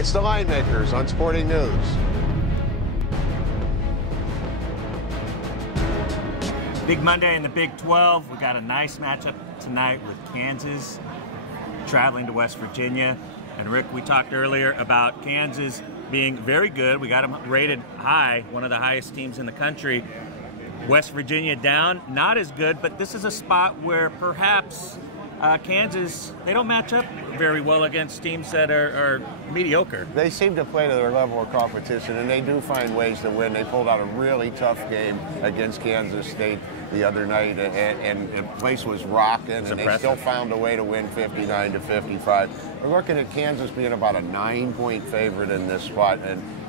It's the Line Makers on Sporting News. Big Monday in the Big 12. We got a nice matchup tonight with Kansas traveling to West Virginia. And Rick, we talked earlier about Kansas being very good. We got them rated high, one of the highest teams in the country. West Virginia down, not as good, but this is a spot where perhaps Kansas, they don't match up very well against teams that are mediocre. They seem to play to their level of competition, and they do find ways to win. They pulled out a really tough game against Kansas State the other night, and the place was rocking, and they still found a way to win 59-55. We're looking at Kansas being about a 9-point favorite in this spot,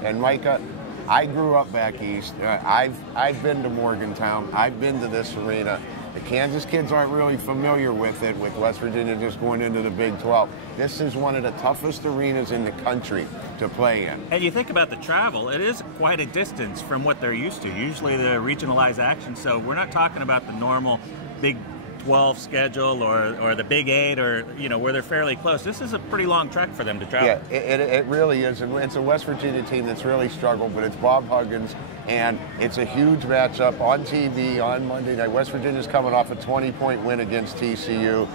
and Micah, I grew up back east. I've been to Morgantown. I've been to this arena. The Kansas kids aren't really familiar with it, with West Virginia just going into the Big 12. This is one of the toughest arenas in the country to play in. And you think about the travel, it is quite a distance from what they're used to. Usually the regionalized action, so we're not talking about the normal Big 12 schedule or the Big 8 or, you know, where they're fairly close. This is a pretty long trek for them to travel. Yeah, it really is. It's a West Virginia team that's really struggled, but it's Bob Huggins, and it's a huge matchup on TV on Monday night. West Virginia's coming off a 20-point win against TCU.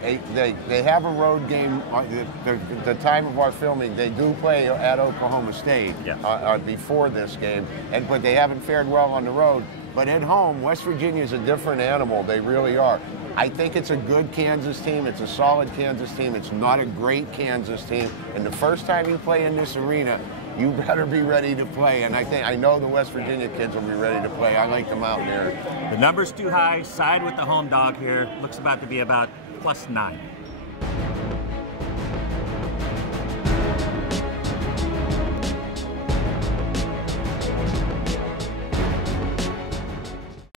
They have a road game. The time of our filming, they do play at Oklahoma State before this game, but they haven't fared well on the road. But at home, West Virginia is a different animal. They really are. I think it's a good Kansas team. It's a solid Kansas team. It's not a great Kansas team. And the first time you play in this arena, you better be ready to play. And I know the West Virginia kids will be ready to play. I like the Mountaineers. The number's too high. Side with the home dog here. Looks about to be about +9.